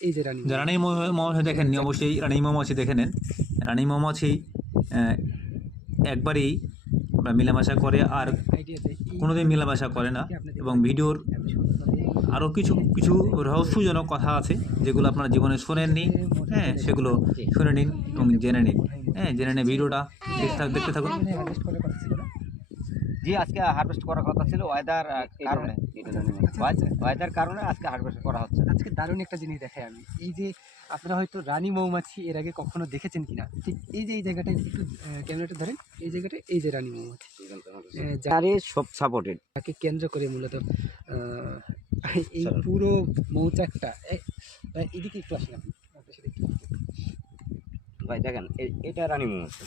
এই যে রানী রানী মৌমাছি দেখেননি, অবশ্যই রানী মৌমাছি দেখে নেন। রানী মৌমাছি একবারেই মেলামেশা করে, আর আইডিয়াতে কোনোদিন মেলামেশা করে না। এবং ভিডিওর আরও কিছু কিছু রহস্যজনক কথা আছে যেগুলো আপনারা জীবনে শোনেননি। হ্যাঁ, সেগুলো শুনে নিন এবং জেনে নিন। হ্যাঁ, জেনে নিন, ভিডিওটা দেখতে থাকুন। জি, আজকে হারভেস্ট করার কথা ছিল ওয়েদার কারণে, ওয়েদার কারণে আজকে হারভেস্ট করা হচ্ছে। আজকে দারুণ একটা জিনিস দেখাই আমি। এই যে আপনারা হয়তো রানী মৌমাছি এর আগে কখনো দেখেছেন কিনা, ঠিক এই যে এই জায়গাটায় একটু ক্যামেরাটা ধরেন, এই জায়গাটায় এই যে রানী মৌমাছি যারে সব সাপোর্টেড, যাকে কেন্দ্র করে মূলত এই পুরো মৌচাকটা এদিকে একটু আসেন আপনি। ভাই দেখেন এটা রানী মৌমাছি।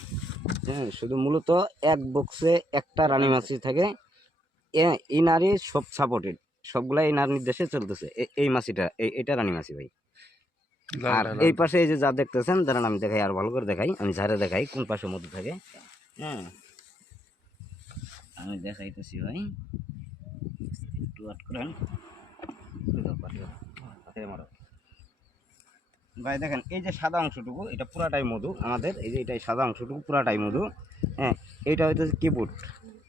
হ্যাঁ, শুধু মূলত এক বক্সে একটা রানী মাছি থাকে। এই নারী সব সাপোর্টেড, সবগুলা এই নারীর নির্দেশে চলতেছে। এই মাছিটা এটা রানী মাছি ভাই। আর এই পাশে এই যে যা দেখতেছেন, দাঁড়ান আমি দেখাই, আর ভালো করে দেখাই, আমি ঝাড়ে দেখাই কোন পাশের মধ্যে থাকে। হ্যাঁ, আমি দেখাইতেছি ভাই, একটু আট করেন ভাই। দেখেন এই যে সাদা অংশটুকু, এটা পুরাটাই মধু আমাদের। এই যে এটাই সাদা অংশটুকু পুরাটাই মধু। হ্যাঁ, এইটা হইতেছে কিপুট।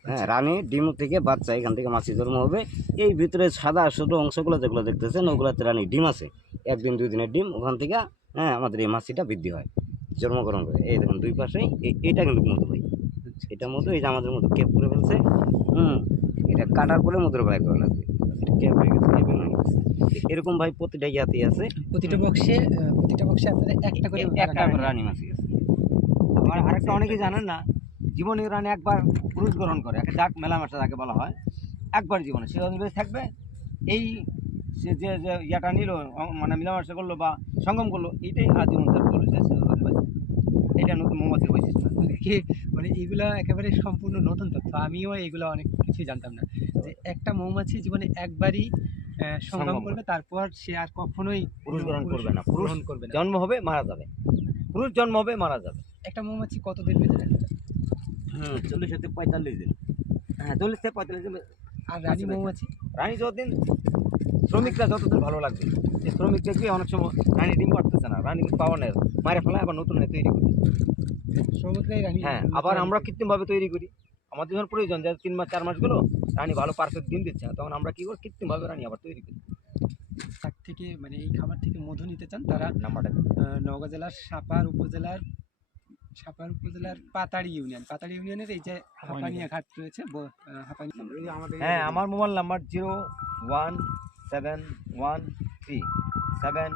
হ্যাঁ, রানী ডিম থেকে বাচ্চা, এখান থেকে মাছি জন্ম হবে। এই ভিতরে সাদা ছোটো অংশগুলো যেগুলো দেখতেছেন, ওগুলোতে রানী ডিম আছে, একদিন দুই দিনের ডিম। ওখান থেকে হ্যাঁ আমাদের এই মাছিটা বৃদ্ধি হয়, জন্মগ্রহণ করে। এই দেখুন দুই পাশেই এটা কিন্তু মধু ভাই, এটা মধু। এই যে আমাদের মধু কেপ করে ফেলছে। এটা কাটার পরে মধুর বাইর করা লাগবে, কেপ হয়ে গেছে, কেপ হয়ে গেছে। এরকম ভাই প্রতিটা ইয়াতেই আছে, প্রতিটা বক্সে আপনাদের একটা করে রানী মাছি আছে। আর আরেকটা অনেকে জানেন না, জীবনে রানী একবার পুরুষ গ্রহণ করে, একটা ডাক মেলামেশা যাকে বলা হয়। একবার জীবনে সে অনুযায়ী থাকবে। এই সে যে যে ইয়াটা নিল, মানে মেলামেশা করলো বা সঙ্গম করলো, এইটাই আজীবন তার চলেছে। এইটা নতুন মৌমাছির বৈশিষ্ট্য। মানে এগুলা একেবারে সম্পূর্ণ নতুন তথ্য। আমিও এগুলো অনেক কিছুই জানতাম না, যে একটা মৌমাছি জীবনে একবারই সঙ্গম করবে, তারপর সে আর কখনোই পুরুষ গ্রহণ করবে না। পুরুষ করবে না। জন্ম হবে, মারা যাবে। পুরুষ জন্ম হবে, মারা যাবে। একটা মৌমাছি কতদিন বেঁচে থাকবে? 40 থেকে 45 দিন। হ্যাঁ, 40 থেকে 45 দিন। আর রানী মৌমাছি? রানী যতদিন, শ্রমিকরা যতদিন ভালো লাগবে। এই শ্রমিক দেখবি অনেক সময় রানী ডিম পারতেছে না, রানী পাওয়া নেই, মারে ফেলায় আবার নতুন তৈরি করি। শ্রমিকরাই রানী। হ্যাঁ, আবার আমরা কৃত্রিমভাবে তৈরি করি। আমাদের যখন প্রয়োজন, যে 3 মাস 4 মাসগুলো রানী ভালো পারফেক্ট ডিম দিচ্ছে না, তখন আমরা কী করি, কৃত্রিমভাবে রানী আবার তৈরি করি। তার থেকে মানে এই খামার থেকে মধু নিতে চান তারা নাম্বারটা নওগাঁ জেলার সাপার উপজেলার পাতাড়ি ইউনিয়নের এই যে হাঁপানিয়া ঘাট রয়েছে, হ্যাঁ, আমার মোবাইল নাম্বার 01713 7